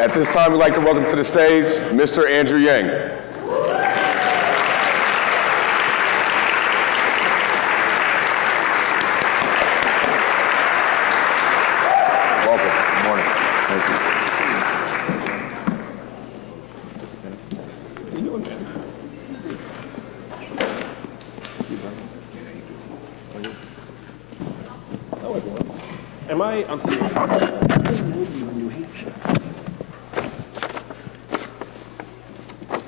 At this time, we'd like to welcome to the stage Mr. Andrew Yang. Welcome. Good morning. Thank you. How you doing, man? Hello, everyone. I'm still New Hampshire.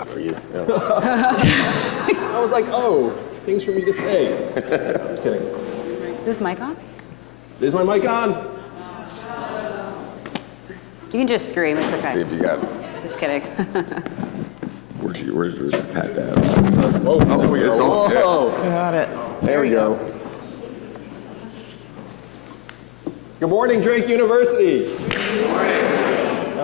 For you. Yeah. I was like, oh, things for me to say. I'm just kidding. Is this mic on? Is my mic on? You can just scream, it's okay. See if you got it. Just kidding. Where's your pat down? Oh, there we it's go. on. Whoa. Got it. There we go. Good morning, Drake University. Good morning.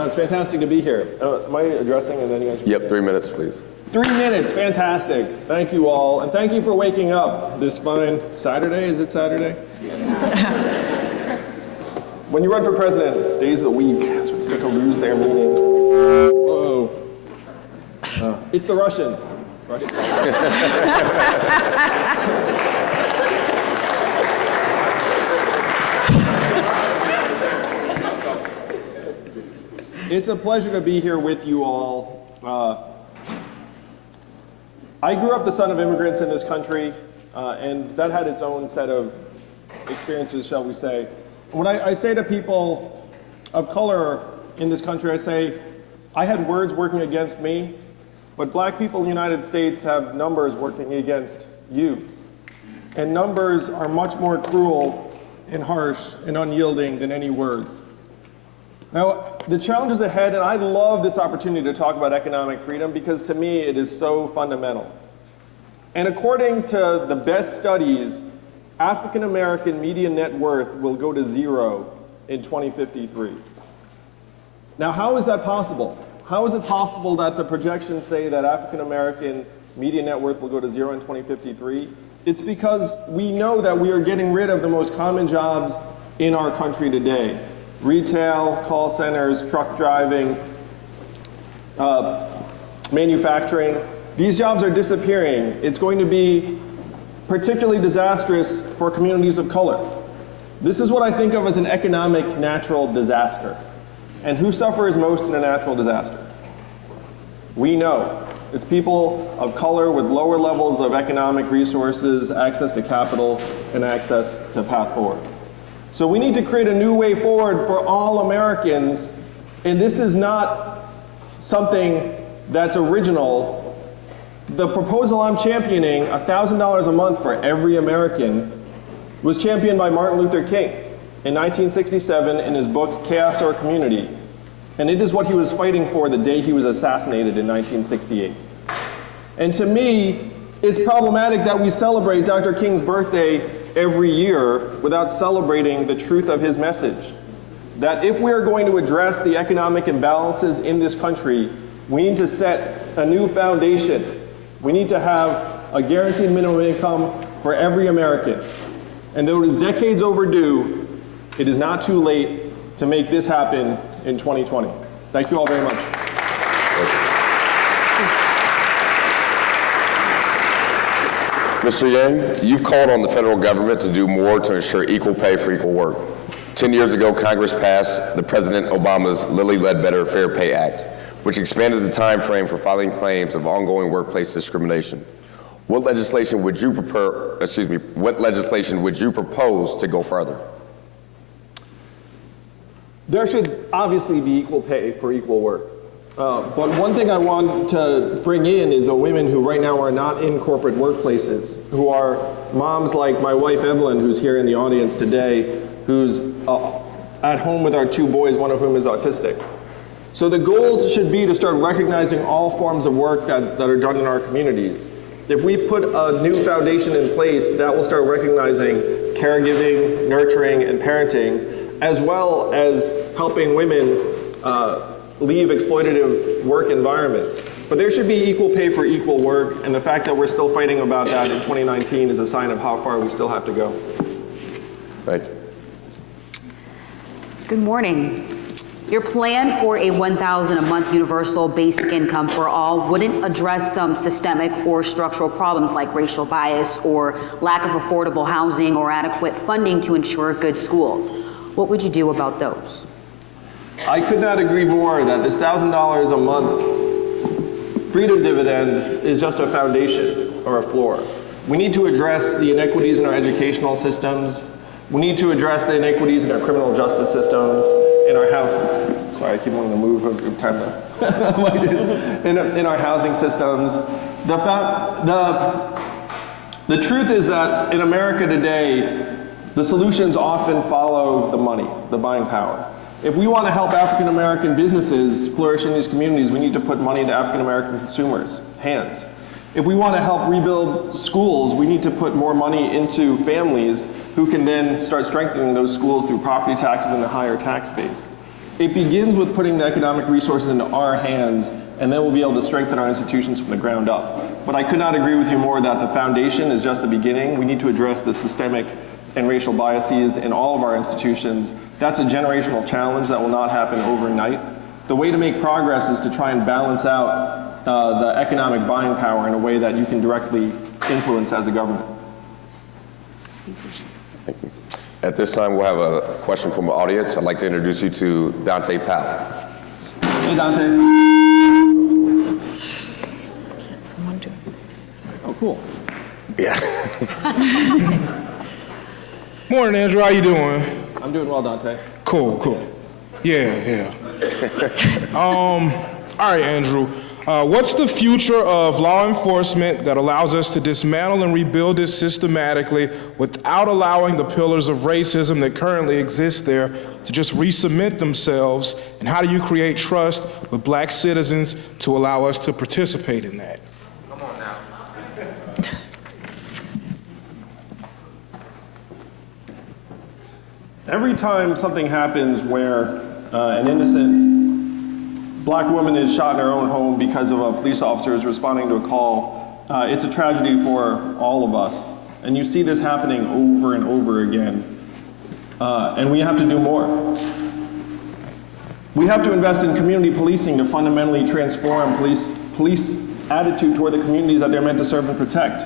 It's fantastic to be here. Am I addressing and then you guys? Yep, 3 minutes, please. 3 minutes, fantastic. Thank you all, and thank you for waking up this fine Saturday. Is it Saturday? When you run for president, days of the week, so start to lose their meaning. Whoa. It's the Russians. It's a pleasure to be here with you all. I grew up the son of immigrants in this country, and that had its own set of experiences, shall we say. When I say to people of color in this country, I say, I had words working against me, but black people in the United States have numbers working against you. And numbers are much more cruel and harsh and unyielding than any words. Now, the challenges ahead, and I love this opportunity to talk about economic freedom because to me it is so fundamental. And according to the best studies, African American median net worth will go to 0 in 2053. Now, how is that possible? How is it possible that the projections say that African American median net worth will go to 0 in 2053? It's because we know that we are getting rid of the most common jobs in our country today. Retail, call centers, truck driving, manufacturing. These jobs are disappearing. It's going to be particularly disastrous for communities of color. This is what I think of as an economic natural disaster. And who suffers most in a natural disaster? We know. It's people of color with lower levels of economic resources, access to capital, and access to path forward. So we need to create a new way forward for all Americans, and this is not something that's original. The proposal I'm championing, $1,000 a month for every American, was championed by Martin Luther King in 1967 in his book, Chaos or Community. And it is what he was fighting for the day he was assassinated in 1968. And to me, it's problematic that we celebrate Dr. King's birthday every year without celebrating the truth of his message. That if we are going to address the economic imbalances in this country, we need to set a new foundation. We need to have a guaranteed minimum income for every American. And though it is decades overdue, it is not too late to make this happen in 2020. Thank you all very much. Mr. Yang, you've called on the federal government to do more to ensure equal pay for equal work. 10 years ago, Congress passed the President Obama's Lilly Ledbetter Fair Pay Act, which expanded the time frame for filing claims of ongoing workplace discrimination. What legislation would you propose to go further? There should obviously be equal pay for equal work. But one thing I want to bring in is the women who right now are not in corporate workplaces, who are moms like my wife Evelyn, who's here in the audience today, who's at home with our 2 boys, one of whom is autistic. So the goal should be to start recognizing all forms of work that are done in our communities. If we put a new foundation in place, that will start recognizing caregiving, nurturing, and parenting, as well as helping women leave exploitative work environments. But there should be equal pay for equal work, and the fact that we're still fighting about that in 2019 is a sign of how far we still have to go. Thank you. Good morning. Your plan for a $1,000 a month universal basic income for all wouldn't address some systemic or structural problems like racial bias or lack of affordable housing or adequate funding to ensure good schools. What would you do about those? I could not agree more that this $1,000 a month freedom dividend is just a foundation or a floor. We need to address the inequities in our educational systems. We need to address the inequities in our criminal justice systems, in our house. Sorry, I keep wanting to move every time. In our housing systems. The truth is that in America today, the solutions often follow the money, the buying power. If we want to help African American businesses flourish in these communities, we need to put money into African American consumers' hands. If we want to help rebuild schools, we need to put more money into families who can then start strengthening those schools through property taxes and a higher tax base. It begins with putting the economic resources into our hands, and then we'll be able to strengthen our institutions from the ground up. But I could not agree with you more that the foundation is just the beginning. We need to address the systemic and racial biases in all of our institutions. That's a generational challenge that will not happen overnight. The way to make progress is to try and balance out the economic buying power in a way that you can directly influence as a government. Thank you. At this time, we'll have a question from the audience. I'd like to introduce you to Dante Powell. Hey, Dante. Someone do it. Oh, cool. Yeah. Morning, Andrew. How you doing? I'm doing well, Dante. Cool. Yeah. All right, Andrew. What's the future of law enforcement that allows us to dismantle and rebuild it systematically without allowing the pillars of racism that currently exist there to just re-cement themselves? And how do you create trust with black citizens to allow us to participate in that? Come on now. Every time something happens where an innocent black woman is shot in her own home because of a police officer is responding to a call, it's a tragedy for all of us. And you see this happening over and over again. And we have to do more. We have to invest in community policing to fundamentally transform police attitude toward the communities that they're meant to serve and protect.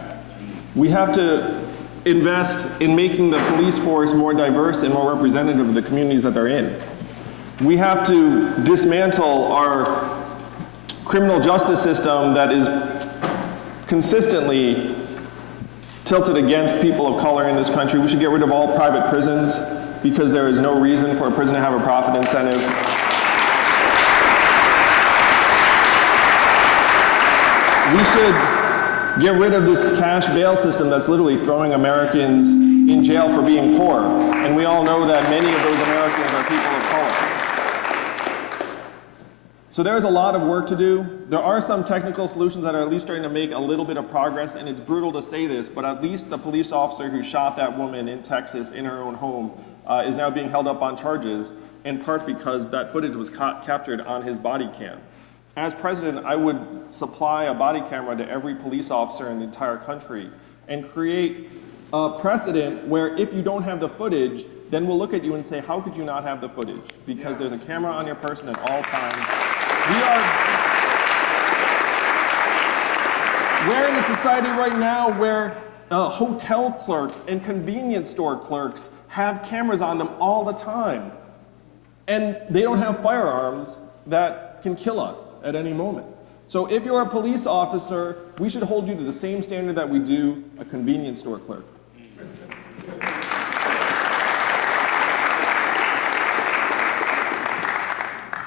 We have to invest in making the police force more diverse and more representative of the communities that they're in. We have to dismantle our criminal justice system that is consistently tilted against people of color in this country. We should get rid of all private prisons because there is no reason for a prison to have a profit incentive. We should get rid of this cash bail system that's literally throwing Americans in jail for being poor. And we all know that many of those Americans are people of color. So there's a lot of work to do. There are some technical solutions that are at least starting to make a little bit of progress, and it's brutal to say this, but at least the police officer who shot that woman in Texas in her own home is now being held up on charges, in part because that footage was captured on his body cam. As president, I would supply a body camera to every police officer in the entire country and create a precedent where if you don't have the footage, then we'll look at you and say, how could you not have the footage? Because there's a camera on your person at all times. We're in a society right now where hotel clerks and convenience store clerks have cameras on them all the time. And they don't have firearms that can kill us at any moment. So if you're a police officer, we should hold you to the same standard that we do a convenience store clerk.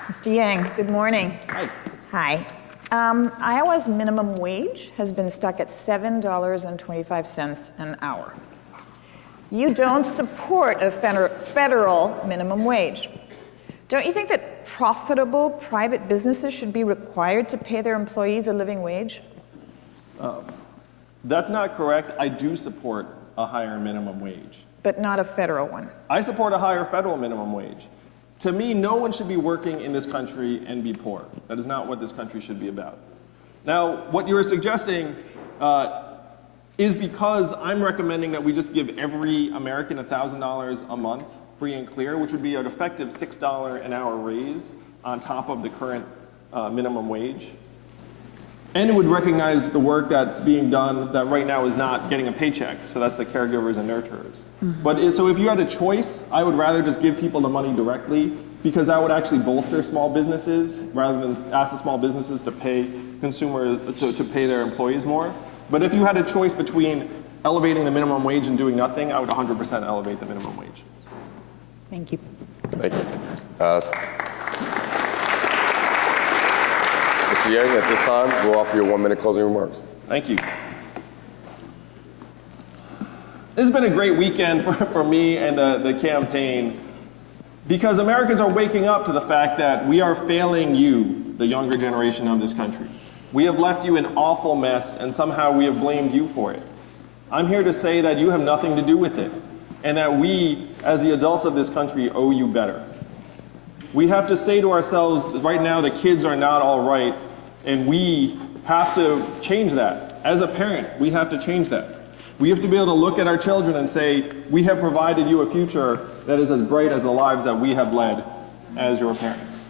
Mr. Yang, good morning. Hi. Hi. Iowa's minimum wage has been stuck at $7.25 an hour. You don't support a federal minimum wage. Don't you think that profitable private businesses should be required to pay their employees a living wage? That's not correct. I do support a higher minimum wage. But not a federal one. I support a higher federal minimum wage. To me, no one should be working in this country and be poor. That is not what this country should be about. Now, what you're suggesting is because I'm recommending that we just give every American $1,000 a month free and clear, which would be an effective $6 an hour raise on top of the current minimum wage. And it would recognize the work that's being done that right now is not getting a paycheck. So that's the caregivers and nurturers. So if you had a choice, I would rather just give people the money directly, because that would actually bolster small businesses rather than ask the small businesses to pay consumers, to pay their employees more. But if you had a choice between elevating the minimum wage and doing nothing, I would 100% elevate the minimum wage. Thank you. Thank you. Mr. Yang, at this time, we'll offer you a 1-minute closing remarks. Thank you. This has been a great weekend for me and the campaign, because Americans are waking up to the fact that we are failing you, the younger generation of this country. We have left you an awful mess, and somehow we have blamed you for it. I'm here to say that you have nothing to do with it, and that we, as the adults of this country, owe you better. We have to say to ourselves, right now the kids are not all right, and we have to change that. As a parent, we have to change that. We have to be able to look at our children and say, we have provided you a future that is as bright as the lives that we have led as your parents.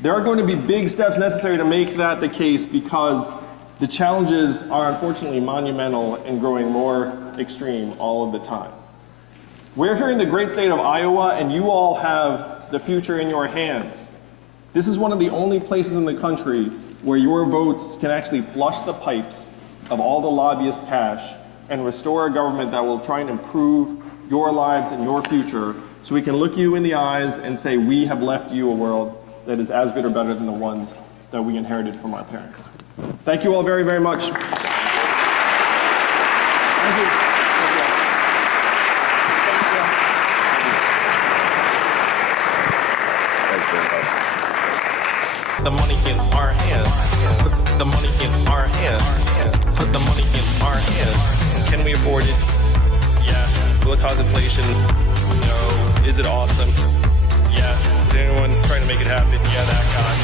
There are going to be big steps necessary to make that the case, because the challenges are unfortunately monumental and growing more extreme all of the time. We're here in the great state of Iowa, and you all have the future in your hands. This is one of the only places in the country where your votes can actually flush the pipes of all the lobbyist cash and restore a government that will try and improve your lives and your future, so we can look you in the eyes and say, we have left you a world that is as good or better than the ones that we inherited from our parents. Thank you all very, very much. Thank you. The money in our hands. Put the money in our hands. Put the money in our hands. Can we afford it? Yes. Will it cause inflation? No. Is it awesome? Yes. Is anyone trying to make it happen? Yeah, that guy.